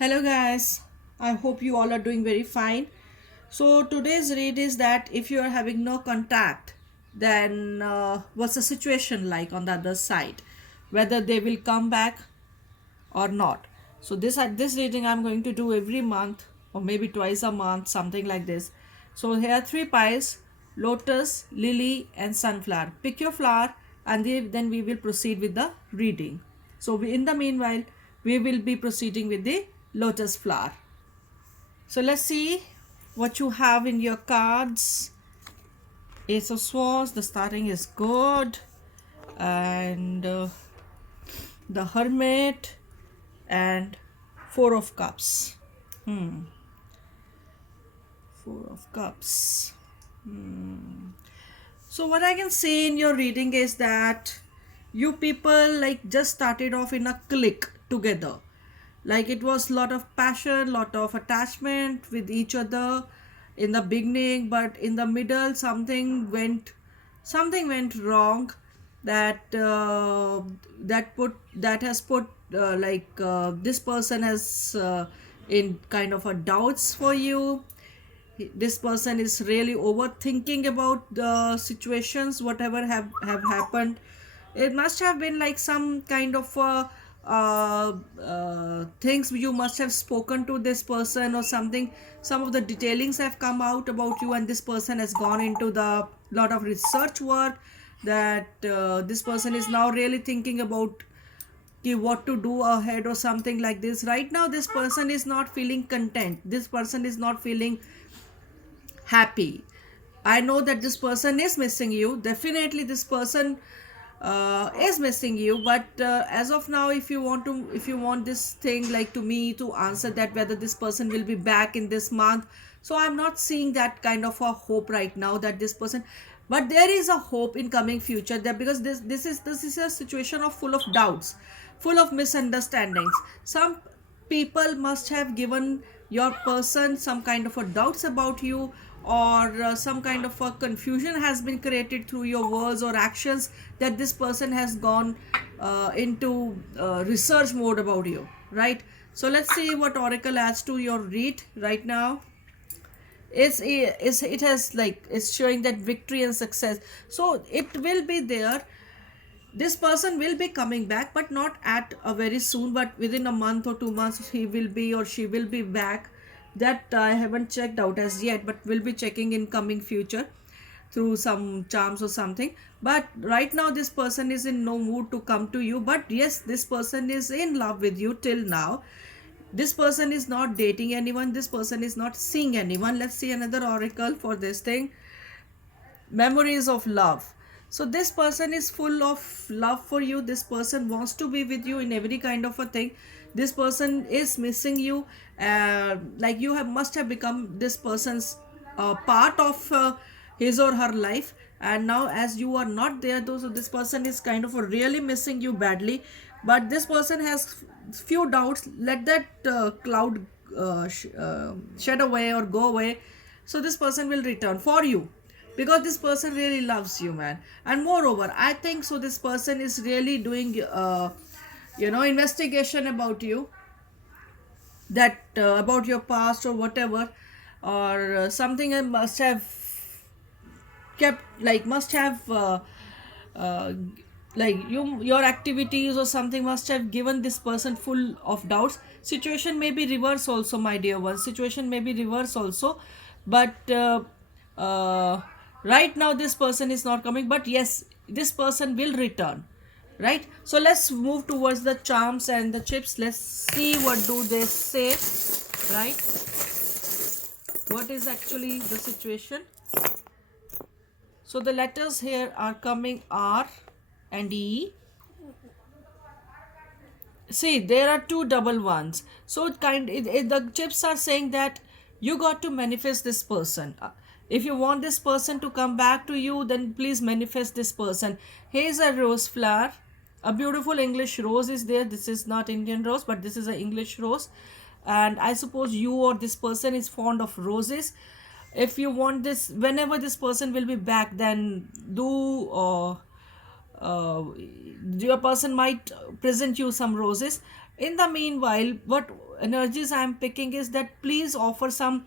Hello, guys. I hope you all are doing very fine. So, today's read is that if you are having no contact, then what's the situation like on the other side? Whether they will come back or not. So, this reading I'm going to do every month or maybe twice a month, something like this. So, here are three pies: lotus, lily, and sunflower. Pick your flower, and then we will proceed with the reading. So, in the meanwhile, we will be proceeding with the lotus flower. So let's see what you have in your cards. Ace of Swords, the starting is good. And the Hermit and Four of Cups. Four of Cups. So what I can say in your reading is that you people like just started off in a click together. Like it was lot of passion, lot of attachment with each other in the beginning, but in the middle something went wrong that that has put this person has in kind of a doubts for you. This person is really overthinking about the situations whatever have happened. It must have been like some kind of things you must have spoken to this person or something. Some of the detailings have come out about you, and this person has gone into the lot of research work that this person is now really thinking about what to do ahead or something like this. Right now this person is not feeling content, this person is not feeling happy. I know that this person is missing you. Definitely, this person is missing you. But as of now, if you want this thing like to me to answer that whether this person will be back in this month, so I'm not seeing that kind of a hope right now that this person. But there is a hope in coming future that because this is a situation of full of doubts, full of misunderstandings. Some people must have given your person some kind of a doubts about you, or some kind of a confusion has been created through your words or actions, that this person has gone into research mode about you, right? So let's see what oracle adds to your read right now. Is it has like it's showing that victory and success, so it will be there. This person will be coming back, but not at a very soon, but within a month or 2 months he will be or she will be back. That I haven't checked out as yet, but will be checking in coming future through some charms or something. But right now this person is in no mood to come to you, but yes, this person is in love with you till now. This person is not dating anyone, this person is not seeing anyone. Let's see another oracle for this thing. Memories of love. So this person is full of love for you, this person wants to be with you in every kind of a thing. This person is missing you, like you have must have become this person's part of his or her life, and now as you are not there though, so this person is kind of really missing you badly. But this person has few doubts. Let that cloud shed away or go away, so this person will return for you, because this person really loves you, man. And moreover, I think so this person is really doing investigation about you, that about your past or whatever, or something I must have kept, like must have uh, like your activities or something must have given this person full of doubts. Situation may be reverse also, my dear one, situation may be reverse also. But uh, right now this person is not coming, but yes, this person will return, right? So let's move towards the charms and the chips. Let's see what do they say, right? What is actually the situation? So the letters here are coming R and E. See, there are two double ones. So the chips are saying that you got to manifest this person. If you want this person to come back to you, then please manifest this person. Here's a rose flower. A beautiful English rose is there. This is not Indian rose, but this is an English rose. And I suppose you or this person is fond of roses. If you want this, whenever this person will be back, then do your person might present you some roses. In the meanwhile, what energies I'm picking is that please offer some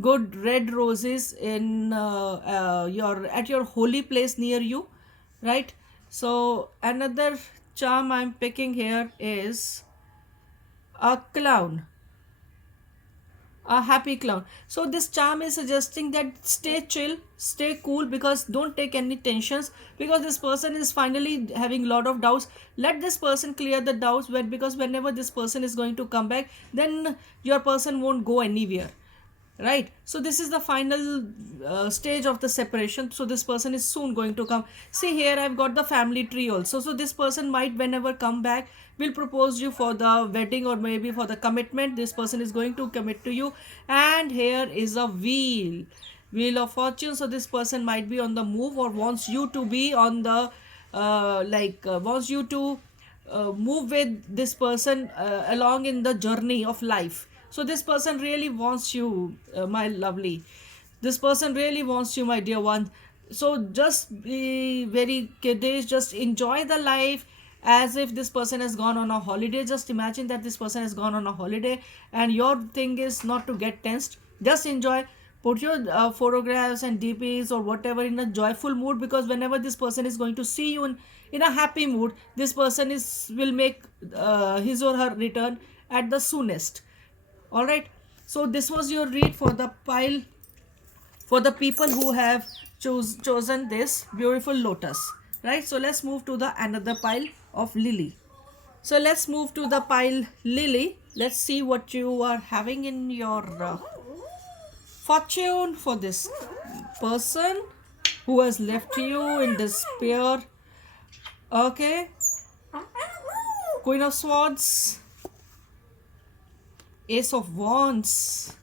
good red roses in your at your holy place near you, right? So another charm I'm picking here is a clown, a happy clown. So this charm is suggesting that stay chill, stay cool, because don't take any tensions, because this person is finally having a lot of doubts. Let this person clear the doubts, because whenever this person is going to come back, then your person won't go anywhere, right? So this is the final stage of the separation, so this person is soon going to come. See, here I've got the family tree also, so this person might whenever come back will propose you for the wedding or maybe for the commitment. This person is going to commit to you. And here is a wheel of fortune, so this person might be on the move or wants you to be on the wants you to move with this person along in the journey of life. So this person really wants you, my lovely. This person really wants you, my dear one. So just be very kiddish, just enjoy the life as if this person has gone on a holiday. Just imagine that this person has gone on a holiday, and your thing is not to get tensed. Just enjoy. Put your photographs and dps or whatever in a joyful mood, because whenever this person is going to see you in a happy mood, this person is will make his or her return at the soonest. All right, so this was your read for the pile, for the people who have chosen this beautiful lotus, right? So let's move to the another pile of lily. So let's move to the pile lily. Let's see what you are having in your fortune for this person who has left you in despair. Okay, Queen of Swords, Ace of Wands,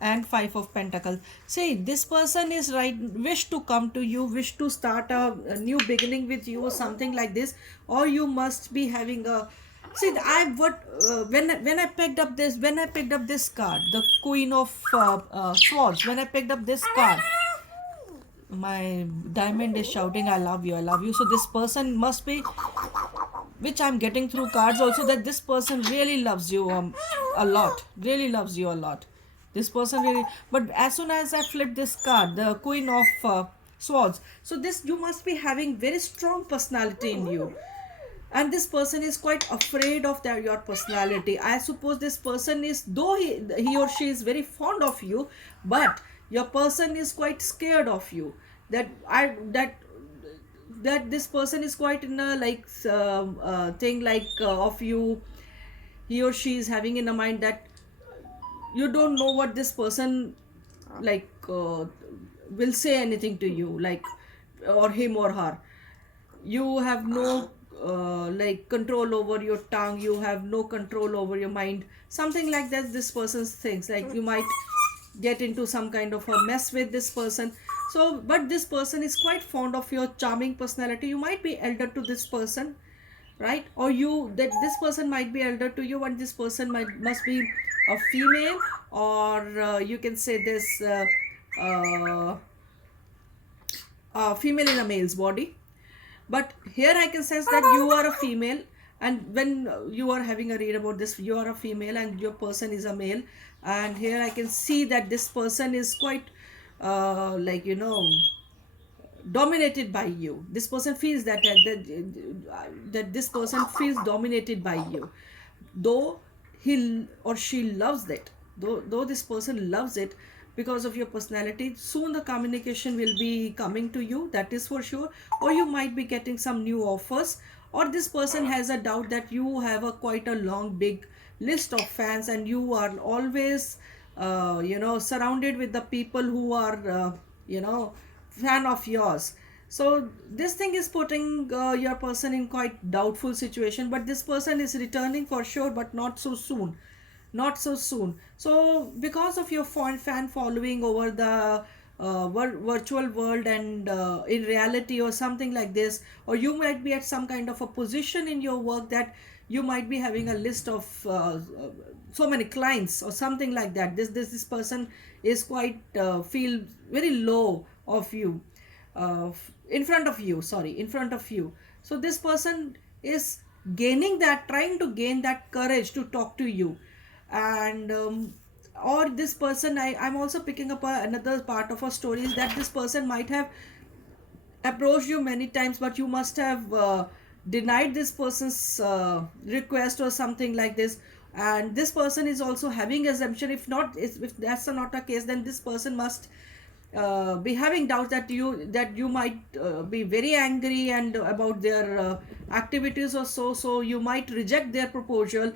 and Five of Pentacles. See, this person is right, wish to come to you, wish to start a new beginning with you or something like this. Or you must be having a, see, I what when I picked up this, when I picked up this card, the Queen of Swords, when I picked up this card, my diamond is shouting, I love you, I love you. So this person must be, which I'm getting through cards also, that this person really loves you a lot, really loves you a lot. This person really, but as soon as I flip this card, the Queen of Swords, so this, you must be having very strong personality in you, and this person is quite afraid of your personality. I suppose this person is, though he or she is very fond of you, but your person is quite scared of you, that I that this person is quite in a like thing like of you. He or she is having in a mind that you don't know what this person like will say anything to you, like, or him or her. You have no like control over your tongue, you have no control over your mind, something like that. This person's thinks like you might get into some kind of a mess with this person. So but this person is quite fond of your charming personality. You might be elder to this person, right? Or you, that this person might be elder to you, and this person must be a female, or you can say this uh, female in a male's body. But here I can sense that you are a female, and when you are having a read about this, you are a female and your person is a male. And here I can see that this person is quite like, you know, dominated by you. This person feels that this person feels dominated by you, though he or she loves it, though this person loves it because of your personality. Soon the communication will be coming to you, that is for sure. Or you might be getting some new offers, or this person has a doubt that you have a quite a long big list of fans, and you are always you know, surrounded with the people who are you know, fan of yours. So this thing is putting your person in quite doubtful situation, but this person is returning for sure, but not so soon, not so soon. So because of your fan following over the virtual world and in reality or something like this, or you might be at some kind of a position in your work that you might be having a list of so many clients or something like that. This person is quite feel very low of you, in front of you, sorry, in front of you. So this person is gaining that, trying to gain that courage to talk to you, And or this person, I'm also picking up another part of a story, is that this person might have approached you many times, but you must have denied this person's request or something like this. And this person is also having assumption, if not, if that's not a case, then this person must be having doubts that you might be very angry and about their activities or so, so you might reject their proposal,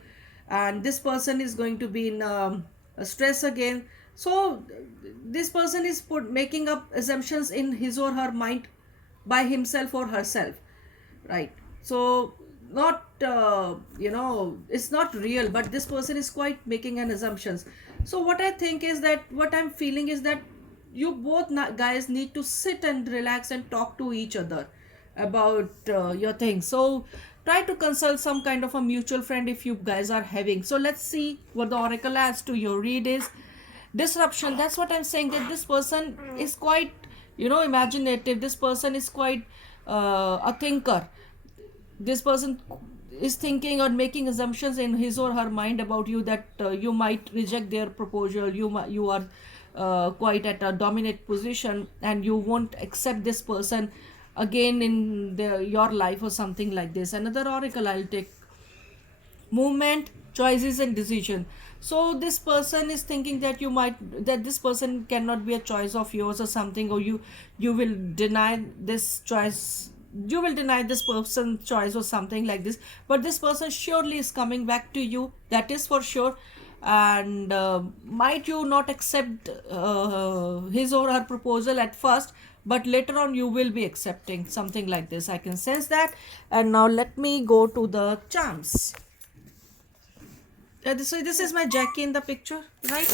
and this person is going to be in stress again. So this person is making up assumptions in his or her mind by himself or herself, right? So not it's not real, but this person is quite making an assumptions. So what I think is that, what I'm feeling is that you both guys need to sit and relax and talk to each other about your thing. So try to consult some kind of a mutual friend if you guys are having. So let's see what the oracle adds to your read is disruption. That's what I'm saying, that this person is quite imaginative. This person is quite a thinker. This person is thinking or making assumptions in his or her mind about you, that you might reject their proposal. You are quite at a dominant position, and you won't accept this person again in your life or something like this. Another oracle I'll take, movement, choices and decision. So this person is thinking that that this person cannot be a choice of yours or something, or you will deny this choice, you will deny this person's choice or something like this. But this person surely is coming back to you, that is for sure. And might you not accept his or her proposal at first, but later on you will be accepting, something like this, I can sense that. And now let me go to the charms. This is my Jackie in the picture, right?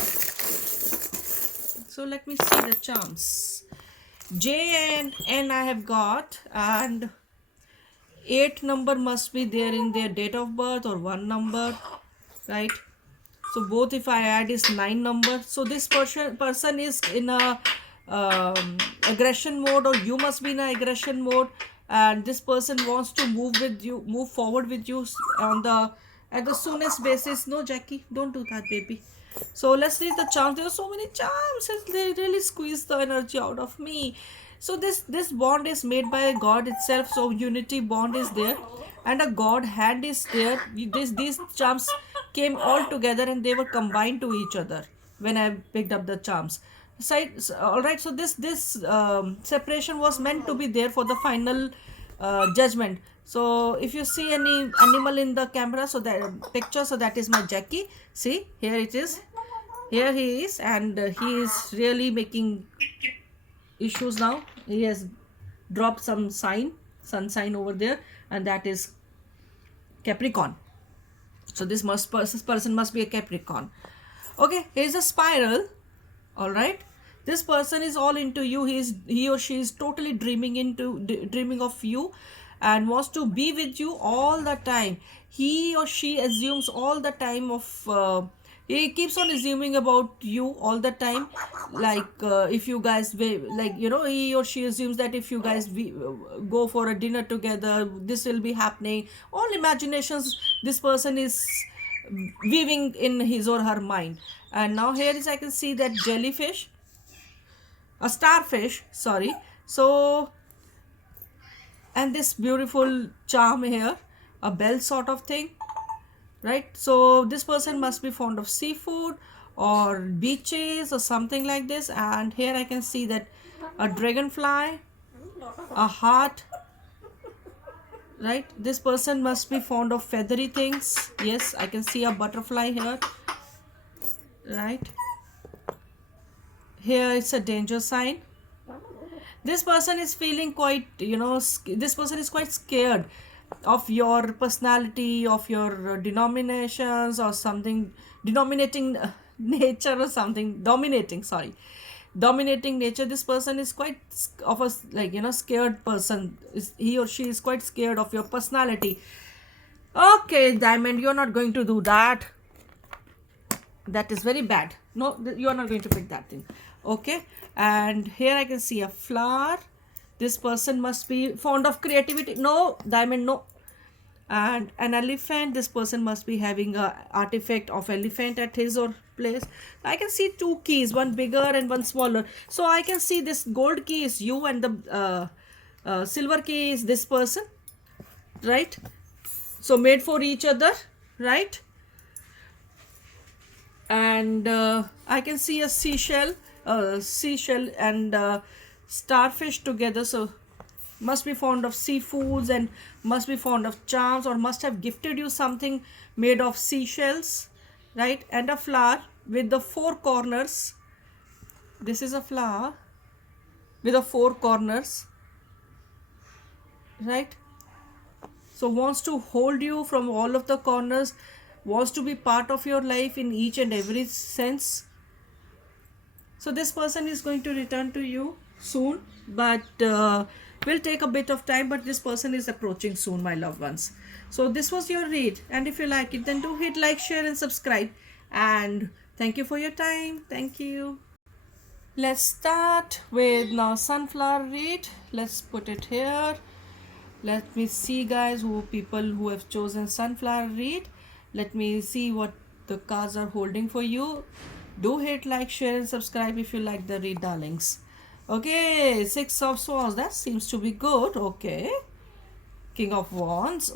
So let me see the charms. J and N I have got, and 8 number must be there in their date of birth, or 1 number, right? So both, if I add, is 9 number. So this person is in a aggression mode, or you must be in a aggression mode, and this person wants to move forward with you on the at the soonest basis. No, Jackie, don't do that, baby. So let's read the charms. There are so many charms. They really squeeze the energy out of me. So this bond is made by God itself. So unity bond is there, and a God hand is there. These charms came all together, and they were combined to each other when I picked up the charms. All right. So this separation was meant to be there for the final judgment. So if you see any animal in the camera, so that picture, so that is my Jackie. See, here it is. Here he is, and he is really making issues now. He has dropped some sun sign over there, and that is Capricorn. So this person must be a Capricorn. Okay, here's a spiral. All right, this person is all into you. He or she is totally dreaming of you, and wants to be with you all the time. He or she assumes all the time of he keeps on assuming about you all the time, like if you guys like he or she assumes that if you guys go for a dinner together, this will be happening. All imaginations this person is weaving in his or her mind. And now here is, I can see that jellyfish, a starfish, sorry. So, and this beautiful charm here, a bell sort of thing, right? So this person must be fond of seafood or beaches or something like this. And here I can see that a dragonfly, a heart, right? This person must be fond of feathery things. Yes, I can see a butterfly here, right? Here it's a danger sign. This person is feeling quite, this person is quite scared of your personality, of your denominations or something, denominating nature or something, dominating nature. This person is quite of a scared person. He or she is quite scared of your personality. Okay, Diamond, you're not going to do that. That is very bad. No, you are not going to pick that thing. Okay, and here I can see a flower. This person must be fond of creativity. No, Diamond, no. And an elephant, this person must be having a artifact of elephant at his or place. I can see two keys, one bigger and one smaller. So I can see this gold key is you, and the silver key is this person, right? So made for each other, right? And I can see a seashell and starfish together. So must be fond of seafoods and must be fond of charms, or must have gifted you something made of seashells, right? And a flower with the four corners. This is a flower with the four corners, right? So wants to hold you from all of the corners, wants to be part of your life in each and every sense. So this person is going to return to you soon, but will take a bit of time, but this person is approaching soon, my loved ones. So this was your read, and if you like it, then do hit like, share and subscribe. And thank you for your time. Thank you. Let's start with now sunflower read. Let's put it here. Let me see, guys, who people who have chosen sunflower read. Let me see what the cards are holding for you. Do hit like, share and subscribe if you like the read, darlings. Okay, Six of Swords, that seems to be good. Okay, King of Wands.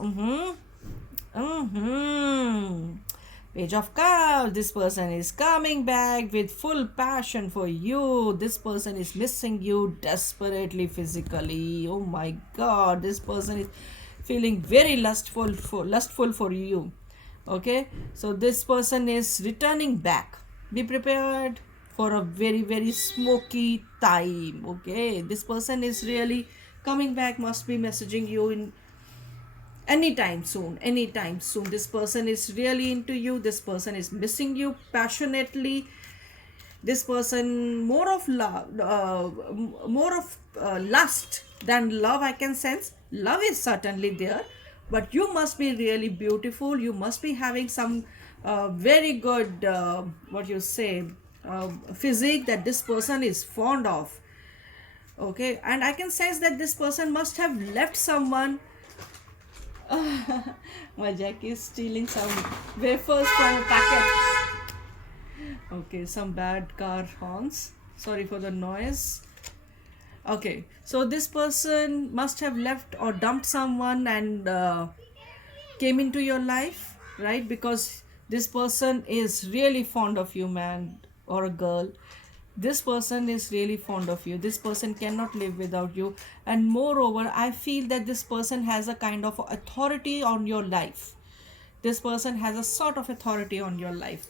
Page of Cups, this person is coming back with full passion for you. This person is missing you desperately physically. Oh my god, this person is feeling very lustful for you. Okay, so this person is returning back. Be prepared for a very, very smoky time. Okay, this person is really coming back, must be messaging you in anytime soon. This person is really into you. This person is missing you passionately. This person more of love, lust than love. I can sense love is certainly there, but you must be really beautiful. You must be having some very good what you say physique that this person is fond of. Okay, and I can sense that this person must have left someone. My Jack is stealing some wafers from a packet. Okay, some bad car horns. Sorry for the noise. Okay, so this person must have left or dumped someone and came into your life, right? Because this person is really fond of you, man or a girl. This person is really fond of you. This person cannot live without you. And moreover, I feel that this person has a kind of authority on your life. This person has a sort of authority on your life,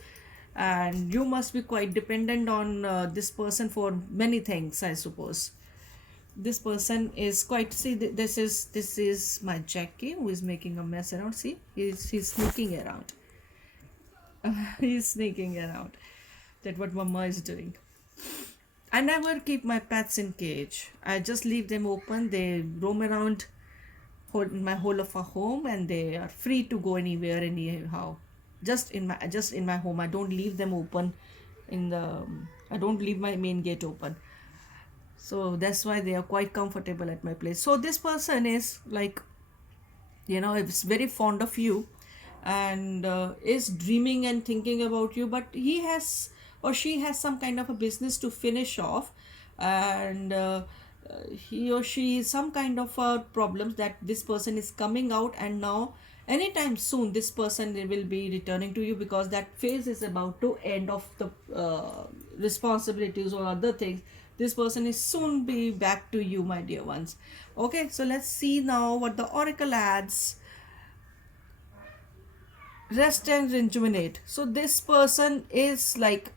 and you must be quite dependent on this person for many things, I suppose. This person is quite, see, this is my Jackie who is making a mess around. See, he's sneaking around. He's sneaking around. That's what mama is doing. I never keep my pets in cage. I just leave them open. They roam around my whole of a home, and they are free to go anywhere, anyhow. Just in my home. I don't leave them open. I don't leave my main gate open. So that's why they are quite comfortable at my place. So this person is like, is very fond of you, and is dreaming and thinking about you, but he has or she has some kind of a business to finish off, and he or she some kind of problems that this person is coming out, and now anytime soon this person will be returning to you, because that phase is about to end of the responsibilities or other things. This person is soon be back to you, my dear ones. Okay, so let's see now what the oracle adds. Rest and rejuvenate. So this person is like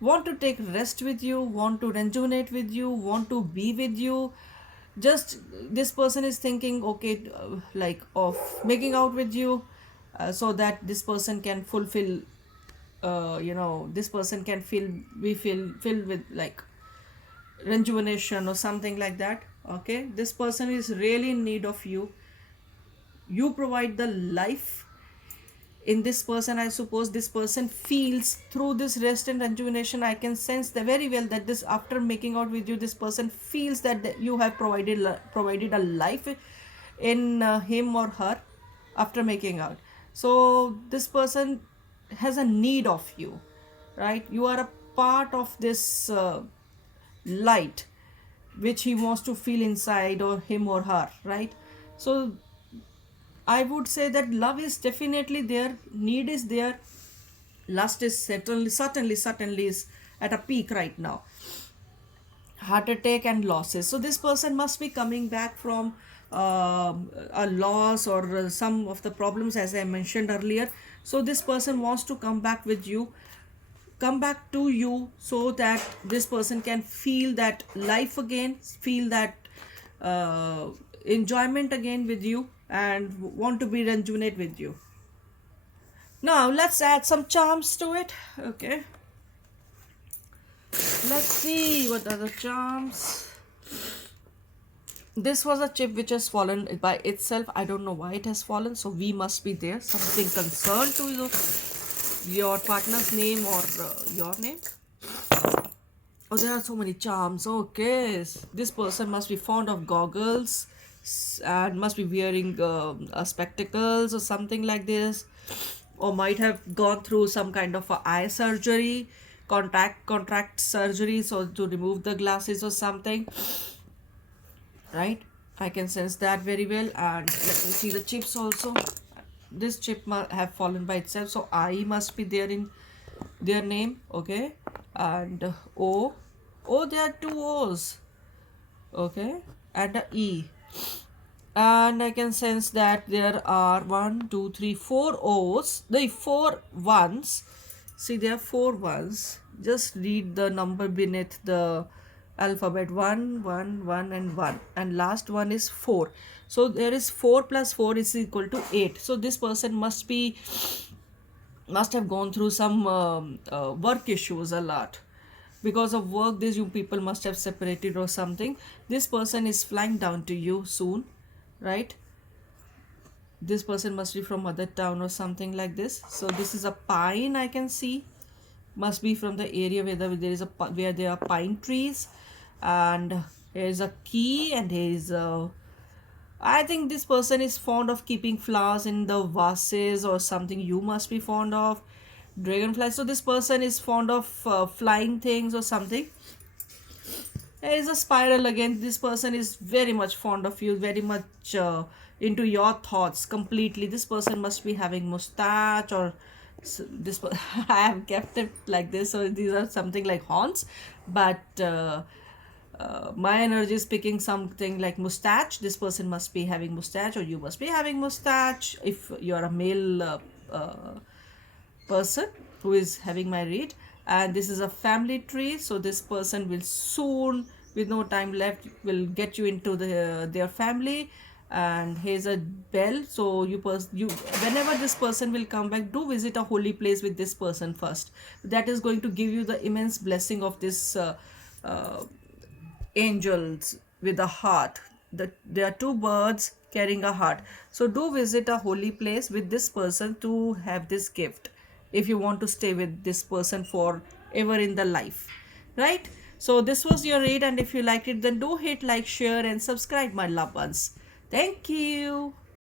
want to take rest with you, want to rejuvenate with you, want to be with you. Just this person is thinking, okay, like of making out with you, so that this person can fulfill, this person can filled with like rejuvenation or something like that. Okay, this person is really in need of you. You provide the life in this person. I suppose this person feels through this rest and rejuvenation. I can sense the very well that this, after making out with you, this person feels that you have provided a life in him or her. after making out. So this person has a need of you, right? You are a part of this light which he wants to feel inside, or him or her, right? So I would say that love is definitely there, need is there, lust is certainly is at a peak right now. Heart attack and losses. So this person must be coming back from a loss, or some of the problems as I mentioned earlier. So this person wants to come back with you, come back to you, so that this person can feel that life again, feel that uh, enjoyment again with you, and want to be rejuvenate with you. Now let's add some charms to it. Okay, let's see what are the charms. This was a chip which has fallen by itself. I don't know why it has fallen, so we must be there. Something concerned to your partner's name, or your name. Oh, there are so many charms. Okay, this person must be fond of goggles, and must be wearing spectacles or something like this, or might have gone through some kind of a eye surgery, contract surgery, so to remove the glasses or something, right? I can sense that very well. And let me see the chips also. This chip must have fallen by itself, so I must be there in their name. Okay, and O, there are two O's. Okay, and a E, and I can sense that there are one, two, three, four O's. The four ones. See, there are four ones. Just read the number beneath the alphabet. One, one, one, and one, and last one is four. So there is 4 plus 4 is equal to 8. So this person must have gone through some work issues a lot. Because of work, these you people must have separated or something. This person is flying down to you soon, right? This person must be from other town or something like this. So this is a pine, I can see. Must be from the area where there are pine trees. And here is a key, and here is a, I think this person is fond of keeping flowers in the vases or something. You must be fond of dragonfly. So this person is fond of flying things or something. There is a spiral again. This person is very much fond of you, very much into your thoughts completely. This person must be having mustache, or I have kept it like this. So these are something like horns, but my energy is picking something like mustache. This person must be having mustache, or you must be having mustache if you are a male person who is having my read. And this is a family tree, so this person will soon, with no time left, will get you into their family. And here's a bell, so you whenever this person will come back, do visit a holy place with this person first. That is going to give you the immense blessing of this uh, angels with a heart. There are two birds carrying a heart. So do visit a holy place with this person to have this gift, if you want to stay with this person for ever in the life, right? So this was your read, and if you liked it, then do hit like, share, and subscribe, my loved ones. Thank you.